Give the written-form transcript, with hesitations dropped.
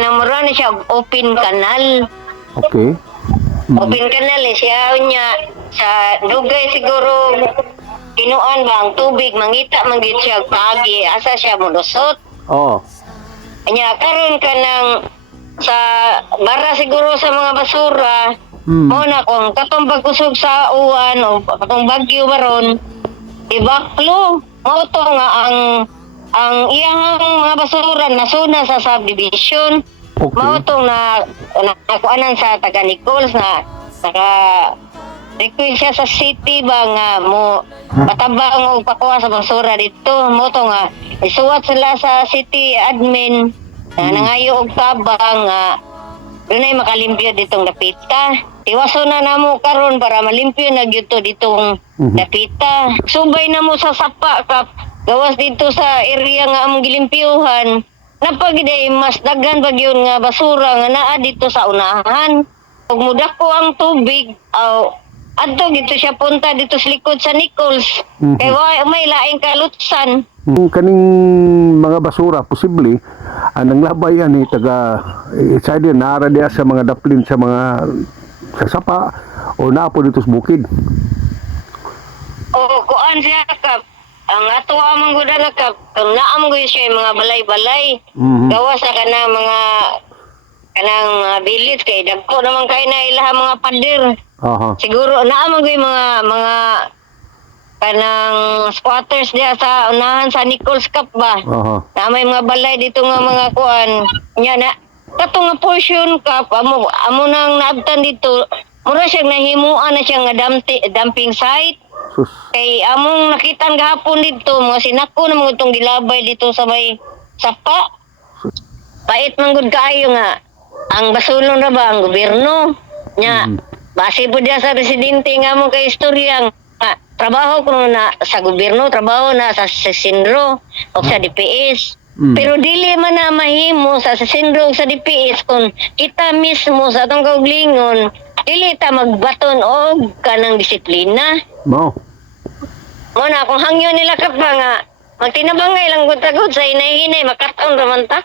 kanang mura na siya open canal. Okay. Open canal siya niya sa dugay siguro kinuan ba ang tubig mangita manggit siya pagi asa siya molusot. Oh. Anya karon ka ng sa bara siguro sa mga basura. Mo na kung katong pagkusog sa uwan o katong bagyo baron ibaklo mo to nga ang iyang mga basura nasuna sa subdivision. Okay. Mao tong nakuanan sa taga Nichols na naka request siya sa city ba nga mo patabang og pakuha sa basura dito. Mo to nga isuwat sila sa city admin na nangayo og tabang nga dunay makalimpyo ditong dapita. Tiwaso na namo karon para malimpyo na gyud to ditong dapita. Subay na mo sa sapa ka gawas dito sa area nga among gilimpyuhan. Napagiday mas daghan ba gyud nga basura nga naa dito sa unahan. Ug mudako ang tubig aw adto dito siya punta dito sa likod sa Nichols. Kay may laing kalutsan. Kaning mga basura posible anang labay ani taga isa din naara diya sa mga daplin sa mga sa sapa o naapo dito sa bukid. O kuan siya ka ang ato amang gudala ka kung naam gyud siya yung mga balay-balay. Gawas sa kanang mga bilit kay dagko naman kay na ilaha mga pader. Siguro naam gyud mga kanang squatters diya sa unahan sa Nichols Cup ba. Na may mga balay dito nga mga kuan nya na katong nga portion cup amo nang naabtan dito mura siya nahimuan na siya nga dumping site. Kay among nakitaan gahapon dito mga sinako na mga itong gilabay dito sa may sapa. Pait man gud kaayo nga ang basulon na ba ang gobyerno nya base po diya sa residente nga mo kay istorya nga trabaho ko na sa gobyerno, trabaho na sa Sindro o sa DPS. Pero dili man na mahimo sa Sindro o sa DPS kung kita mismo sa atong kauglingon dili ta magbaton og kanang disiplina. Mo na kung hangyo nila ka pa nga magtinabangay lang gud sa inahinay makataon raman ta.